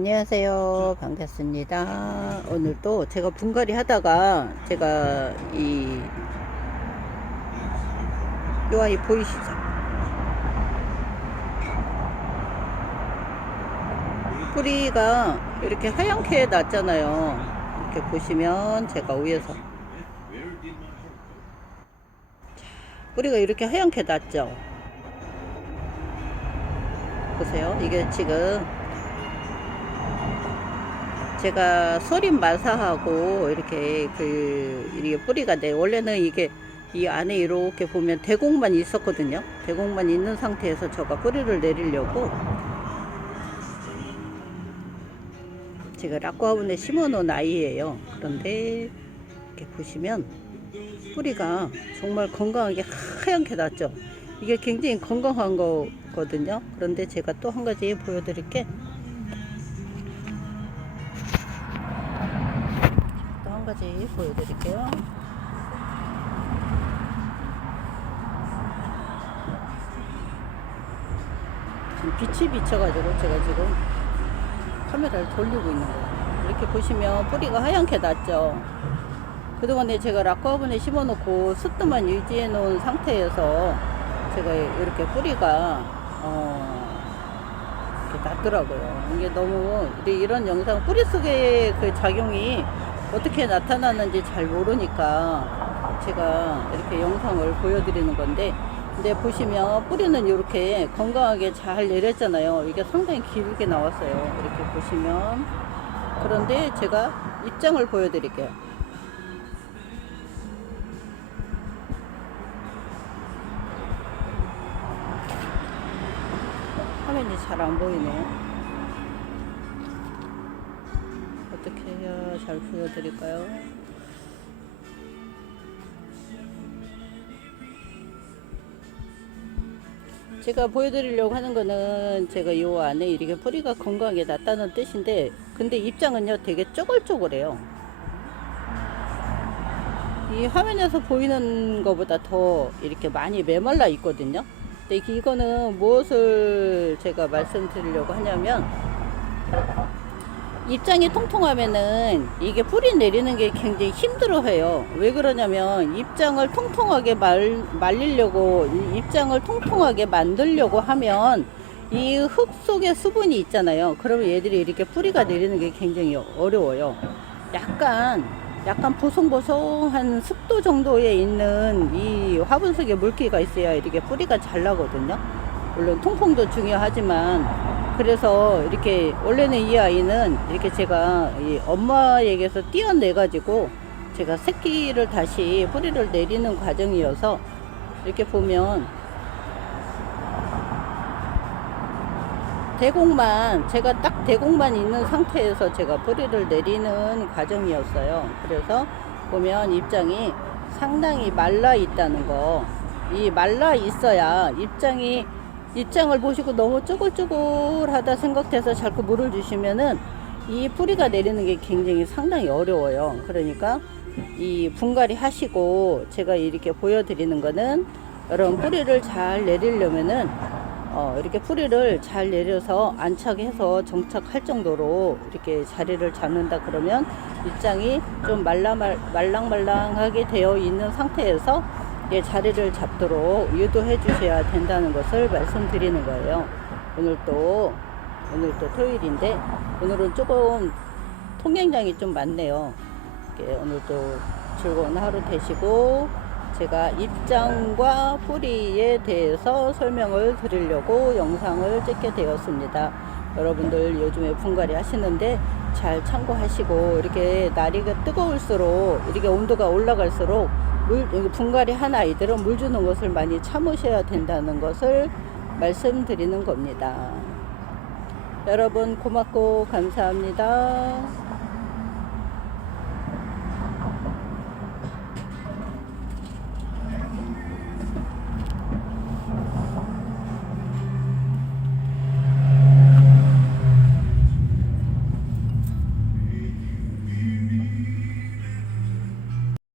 안녕하세요. 반갑습니다. 오늘도 제가 분갈이 하다가 제가 이, 요 아이 보이시죠? 뿌리가 이렇게 하얗게 났잖아요. 이렇게 보시면 제가 위에서 뿌리가 이렇게 하얗게 났죠. 보세요. 이게 지금 제가 소림 마사하고 이렇게 그 이게 뿌리가 네 원래는 이게 이 안에 이렇게 보면 대공만 있었거든요. 대공만 있는 상태에서 제가 뿌리를 내리려고 제가 락과운에 심어놓은 아이예요. 그런데 이렇게 보시면 뿌리가 정말 건강하게 하얗게 났죠. 이게 굉장히 건강한 거거든요. 그런데 제가 또 한 가지 보여드릴게. 가지 보여드릴게요. 지금 빛이 비쳐가지고 제가 지금 카메라를 돌리고 있는 거예요. 이렇게 보시면 뿌리가 하얗게 났죠. 그동안에 제가 락과분에 심어놓고 습도만 유지해 놓은 상태에서 제가 이렇게 뿌리가 어 이렇게 났더라고요. 이게 너무 이런 영상 뿌리 속의 그 작용이 어떻게 나타나는지 잘 모르니까 제가 이렇게 영상을 보여드리는 건데 근데 보시면 뿌리는 이렇게 건강하게 잘 내렸잖아요. 이게 상당히 길게 나왔어요. 이렇게 보시면 그런데 제가 입장을 보여드릴게요. 화면이 잘 안 보이네요. 잘 보여드릴까요? 제가 보여드리려고 하는 거는 제가 요 안에 이렇게 뿌리가 건강하게 났다는 뜻인데 근데 입장은요 되게 쪼글쪼글해요 이 화면에서 보이는 것보다 더 이렇게 많이 메말라 있거든요 근데 이거는 무엇을 제가 말씀드리려고 하냐면 입장이 통통하면은 이게 뿌리 내리는 게 굉장히 힘들어 해요. 왜 그러냐면 입장을 통통하게 말, 말리려고, 이 입장을 통통하게 만들려고 하면 이 흙 속에 수분이 있잖아요. 그러면 얘들이 이렇게 뿌리가 내리는 게 굉장히 어려워요. 약간, 약간 보송보송한 습도 정도에 있는 이 화분 속에 물기가 있어야 이렇게 뿌리가 잘 나거든요. 물론 통풍도 중요하지만 그래서 이렇게 원래는 이 아이는 이렇게 제가 이 엄마에게서 띄어내 가지고 제가 새끼를 다시 뿌리를 내리는 과정이어서 이렇게 보면 대공만 제가 딱 대공만 있는 상태에서 제가 뿌리를 내리는 과정이었어요. 그래서 보면 입장이 상당히 말라 있다는 거. 이 말라 있어야 입장이 입장을 보시고 너무 쪼글쪼글하다 생각돼서 자꾸 물을 주시면은 이 뿌리가 내리는 게 굉장히 상당히 어려워요. 그러니까 이 분갈이 하시고 제가 이렇게 보여드리는 거는 여러분 뿌리를 잘 내리려면은 어 이렇게 뿌리를 잘 내려서 안착해서 정착할 정도로 이렇게 자리를 잡는다 그러면 입장이 좀 말라말, 말랑말랑하게 되어 있는 상태에서 예, 자리를 잡도록 유도해 주셔야 된다는 것을 말씀드리는 거예요. 오늘 또, 오늘 또 토요일인데, 오늘은 조금 통행량이 좀 많네요. 예, 오늘 또 즐거운 하루 되시고, 제가 입장과 뿌리에 대해서 설명을 드리려고 영상을 찍게 되었습니다. 여러분들 요즘에 분갈이 하시는데 잘 참고하시고, 이렇게 날이 뜨거울수록, 이렇게 온도가 올라갈수록 물, 분갈이 한 아이들은 물 주는 것을 많이 참으셔야 된다는 것을 말씀드리는 겁니다. 여러분 고맙고 감사합니다.